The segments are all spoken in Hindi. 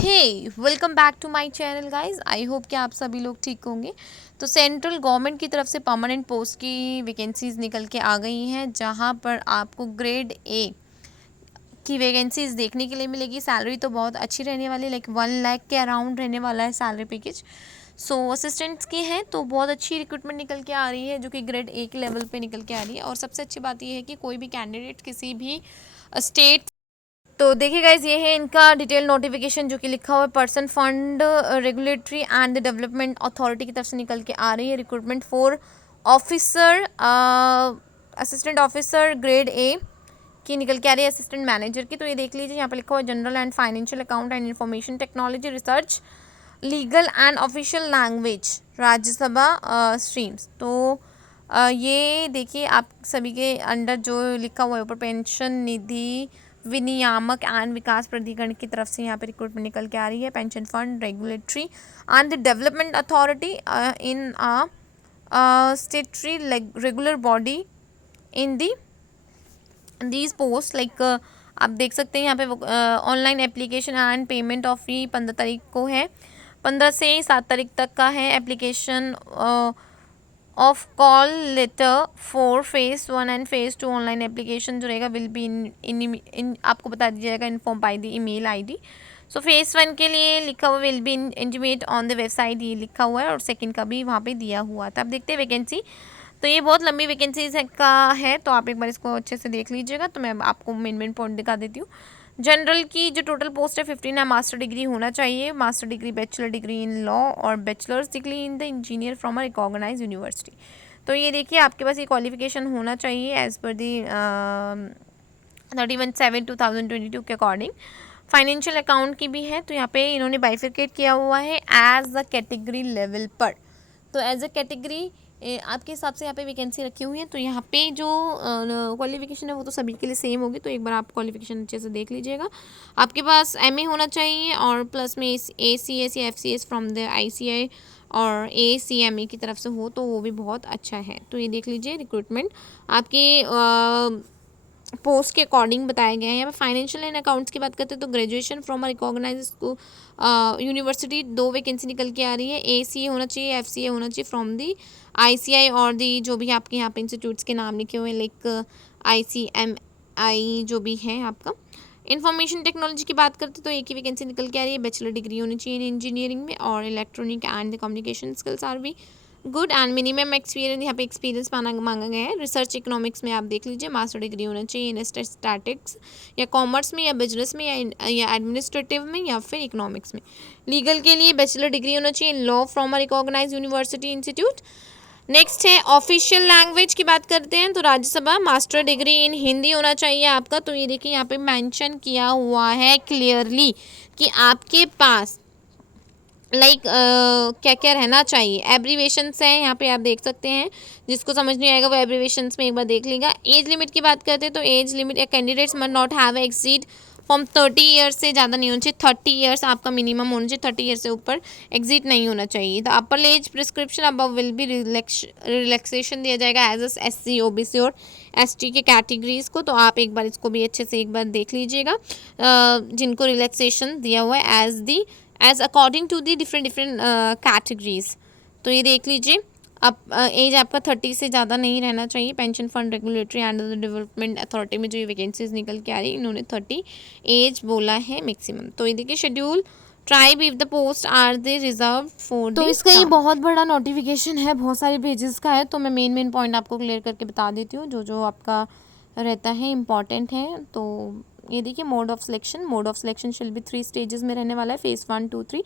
Hey welcome back to my channel guys. I hope कि आप सभी लोग ठीक होंगे। तो सेंट्रल गवर्नमेंट की तरफ से परमानेंट पोस्ट की वैकेंसीज निकल के आ गई हैं, जहां पर आपको ग्रेड ए की वैकेंसीज देखने के लिए मिलेगी। सैलरी तो बहुत अच्छी रहने वाली है, लाइक 1 लाख के अराउंड रहने वाला है सैलरी पैकेज। सो असिस्टेंट्स की हैं तो बहुत अच्छी रिक्रूटमेंट निकल के आ रही है, जो कि ग्रेड ए के लेवल पे निकल के आ रही है। और सबसे अच्छी बात यह है कि कोई भी कैंडिडेट किसी भी स्टेट, तो देखिए गाइज, ये है इनका डिटेल नोटिफिकेशन जो कि लिखा हुआ है person fund regulatory and development authority की तरफ से निकल के आ रही है। Recruitment for officer, assistant officer grade A की निकल के आ रही है, असिस्टेंट मैनेजर की। तो ये देख लीजिए, यहाँ पे लिखा हुआ है general and financial account and information technology research, legal and official language, Rajya Sabha streams. तो ये देखिए आप सभी के अंडर जो लिखा हुआ है ऊपर, पेंशन निधि विनियामक एंड विकास प्राधिकरण की तरफ से यहाँ पे रिक्रूटमेंट निकल के आ रही है। Pension fund regulatory and the development authority in statutory regular body in these post, like आप देख सकते हैं यहाँ पे online application and payment of fee 15 तारीख को है, 15 से 7 तारीख तक का है। Application of call letter for phase 1 and phase 2 online application जो रहेगा विल बी इन आपको बता दिया जाएगा inform by the email ID. So phase 1 के लिए लिखा हुआ will be intimate on the website, ये लिखा हुआ है, और सेकंड का भी वहाँ पे दिया हुआ था। अब देखते हैं वैकेंसी। तो ये बहुत लंबी वैकेंसीज का है, तो आप एक बार इसको अच्छे से देख लीजिएगा। तो मैं आपको मेन पॉइंट दिखा देती हूँ। जनरल की जो टोटल पोस्ट है 15 है, मास्टर डिग्री होना चाहिए, master degree bachelor degree in law और bachelors degree in the engineer from a recognise university. तो ये देखिए आपके पास ये क्वालिफिकेशन होना चाहिए एज पर दी 31/7/2022 के अकॉर्डिंग। फाइनेंशियल अकाउंट की भी है, तो यहाँ पे इन्होंने बाइफिकेट किया हुआ है एज अ कैटेगरी लेवल पर। तो एज अ कैटेगरी आपके हिसाब से यहाँ पे वैकेंसी रखी हुई है। तो यहाँ पे जो क्वालिफिकेशन है वो तो सभी के लिए सेम होगी, तो एक बार आप क्वालिफिकेशन अच्छे से देख लीजिएगा। आपके पास एमए होना चाहिए और प्लस में ACS या FCS फ्रॉम द ICI और ACME की तरफ से हो तो वो भी बहुत अच्छा है। तो ये देख लीजिए रिक्रूटमेंट आपके पोस्ट के अकॉर्डिंग बताया गया है। यहाँ पे फाइनेंशियल एंड अकाउंट्स की बात करते हैं तो graduation from a recognise university 2 vacancy निकल के आ रही है। ACA होना चाहिए, FCA होना चाहिए फ्रॉम दी ICI और दी जो भी आपके यहाँ पे इंस्टीट्यूट्स के नाम लिखे हुए हैं, लाइक ICMI जो भी है आपका। इन्फॉर्मेशन टेक्नोलॉजी की बात करते तो एक ही वैकेंसी निकल के आ रही है, बैचलर डिग्री होनी चाहिए इंजीनियरिंग में, और electronic and the communication skills are भी गुड एंड मिनिमम एक्सपीरियंस, यहाँ पे एक्सपीरियंस मांगा गया है। रिसर्च इकोनॉमिक्स में आप देख लीजिए, मास्टर डिग्री होना चाहिए इन स्टैटिक्स या कॉमर्स में या बिजनेस में या एडमिनिस्ट्रेटिव में या फिर इकोनॉमिक्स में। लीगल के लिए बैचलर डिग्री होना चाहिए in law from a recognise university institute. Next है ऑफिशियल लैंग्वेज की बात करते हैं तो Rajya Sabha, master degree in Hindi होना चाहिए आपका। तो ये देखिए यहाँ पे मेंशन किया हुआ है क्लियरली कि आपके पास लाइक क्या क्या रहना चाहिए। एब्रीवेशंस हैं यहाँ पे आप देख सकते हैं, जिसको समझ नहीं आएगा वो एब्रीवेशंस में एक बार देख लेगा। एज लिमिट की बात करते हैं तो age limit candidates must not have exceed from 30 years से ज़्यादा नहीं होना चाहिए, 30 ईयर्स आपका मिनिमम होना चाहिए, 30 ईयर्स से ऊपर एग्जिट नहीं होना चाहिए। The upper as prescription above will be relaxation दिया जाएगा एज एस SC OBC और ST के कैटेगरीज को। तो आप एक बार इसको भी अच्छे से एक बार देख लीजिएगा, जिनको रिलैक्सेशन दिया हुआ है age according to the different categories. तो ये देख लीजिए, अब एज आपका 30 से ज़्यादा नहीं रहना चाहिए। Pension fund regulatory and development authority में जो ये वैकेंसीज निकल के आ रही है, इन्होंने 30 एज बोला है मैक्सिमम। तो ये देखिए schedule tribe if the post are they reserve for. तो इसका ये बहुत बड़ा नोटिफिकेशन है, बहुत सारे पेजेस का है, तो मैं मेन पॉइंट आपको क्लियर करके बता देती हूँ जो जो आपका रहता है इम्पॉर्टेंट है। तो ये देखिए मोड ऑफ सिलेक्शन शिल बी 3 स्टेजेस में रहने वाला है, फेज़ 1 2 3।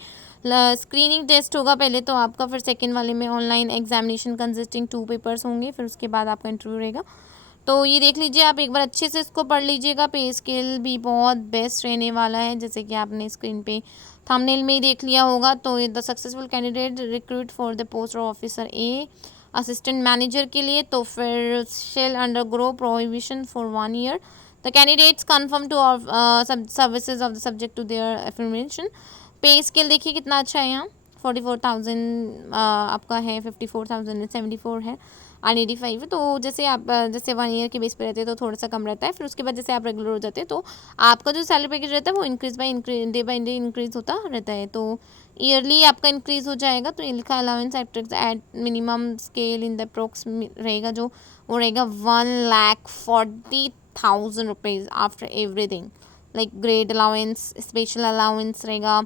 स्क्रीनिंग टेस्ट होगा पहले तो आपका, फिर सेकंड वाले में ऑनलाइन एग्जामिनेशन कंसिस्टिंग 2 पेपर्स होंगे, फिर उसके बाद आपका इंटरव्यू रहेगा। तो ये देख लीजिए, आप एक बार अच्छे से इसको पढ़ लीजिएगा। पे स्केल भी बहुत बेस्ट रहने वाला है, जैसे कि आपने स्क्रीन पे थंबनेल में ही देख लिया होगा। तो the successful candidate recruit for the post of officer a assistant manager के लिए, तो फिर shall undergo prohibition for 1 year. The candidates confirm to services of the subject to their affirmation. पे स्केल देखिए कितना अच्छा है यहाँ, 44,000 आपका है, 54,074 है, R85 है। तो जैसे आप जैसे 1 ईयर के बेस पे रहते हैं तो थोड़ा सा कम रहता है। फिर उसके बाद जैसे आप रेगुलर हो जाते हैं तो आपका जो सैलरी पैकेज रहता है वो डे बाई डे इंक्रीज़ होता रहता है। तो ईयरली आपका इंक्रीज़ हो जाएगा। तो ये लिखा allowance at minimum scale in the approx रहेगा, जो वो रहेगा 1,40,000 rupees after everything, like grade allowance, special allowance रहेगा,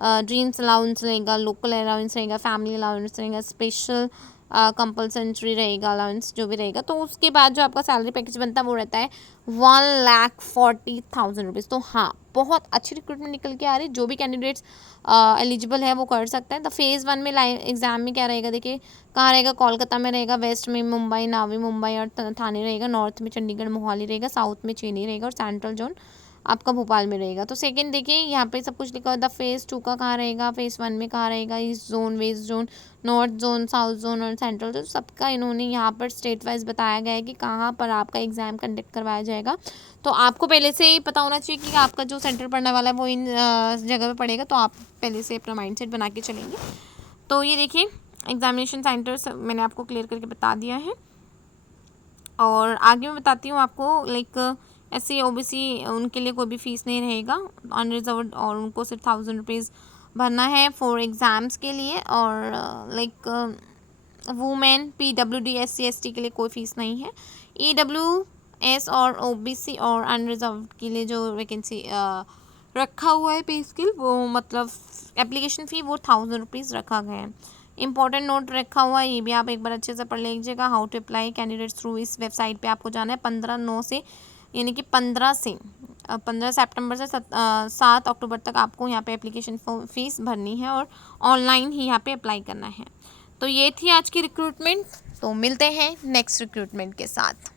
ड्रीम्स अलाउंस रहेगा, लोकल अलाउंस रहेगा, फैमिली अलाउंस रहेगा, स्पेशल कंपल्सरी रहेगा अलाउंस जो भी रहेगा। तो उसके बाद जो आपका सैलरी पैकेज बनता है वो रहता है 1,40,000 रुपीज़। तो हाँ, बहुत अच्छी रिक्रूटमेंट निकल के आ रही है। जो भी कैंडिडेट्स एलिजिबल है वो कर सकते हैं। तो फेज़ 1 में एग्जाम में क्या रहेगा, देखिए कहाँ रहेगा, कोलकाता में रहेगा, वेस्ट में मुंबई, नावी मुंबई और थाने रहेगा, नॉर्थ में चंडीगढ़ मोहाली रहेगा, साउथ में चेन्नई रहेगा और सेंट्रल जोन आपका भोपाल में रहेगा। तो सेकंड देखिए यहाँ पे सब कुछ लिखा हुआ था। फेज़ 2 का कहाँ रहेगा, फेज़ 1 में कहाँ रहेगा, east zone, west zone, north zone, south zone और सेंट्रल जोन, सबका इन्होंने यहाँ पर स्टेट वाइज बताया गया है कि कहाँ पर आपका एग्ज़ाम कंडक्ट करवाया जाएगा। तो आपको पहले से ही पता होना चाहिए कि आपका जो सेंटर पड़ने वाला है वो इन जगह पर पड़ेगा। तो आप पहले से अपना माइंड सेट बना के चलेंगे। तो ये देखिए एग्जामिनेशन सेंटर्स मैंने आपको क्लियर करके बता दिया है। और आगे मैं बताती हूँ आपको, लाइक SC OBC उनके लिए कोई भी फ़ीस नहीं रहेगा, अनरिजर्व्ड, और उनको सिर्फ 1,000 रुपीज़ भरना है फॉर एग्ज़ाम्स के लिए। और like women PWD SC ST के लिए कोई फ़ीस नहीं है। EWS और OBC और अनरिजर्व्ड के लिए जो वैकेंसी रखा हुआ है पे स्केल, वो मतलब एप्लीकेशन फ़ी वो 1,000 रुपीज़ रखा गया है। इंपॉर्टेंट नोट रखा हुआ है, ये भी आप एक बार अच्छे से पढ़ लीजिएगा। How to apply candidates through, इस वेबसाइट पे आपको जाना है 15/9 से, यानी कि 15 सितंबर से 7 अक्टूबर तक आपको यहाँ पे एप्लीकेशन फ़ीस भरनी है और ऑनलाइन ही यहाँ पे अप्लाई करना है। तो ये थी आज की रिक्रूटमेंट। तो मिलते हैं नेक्स्ट रिक्रूटमेंट के साथ।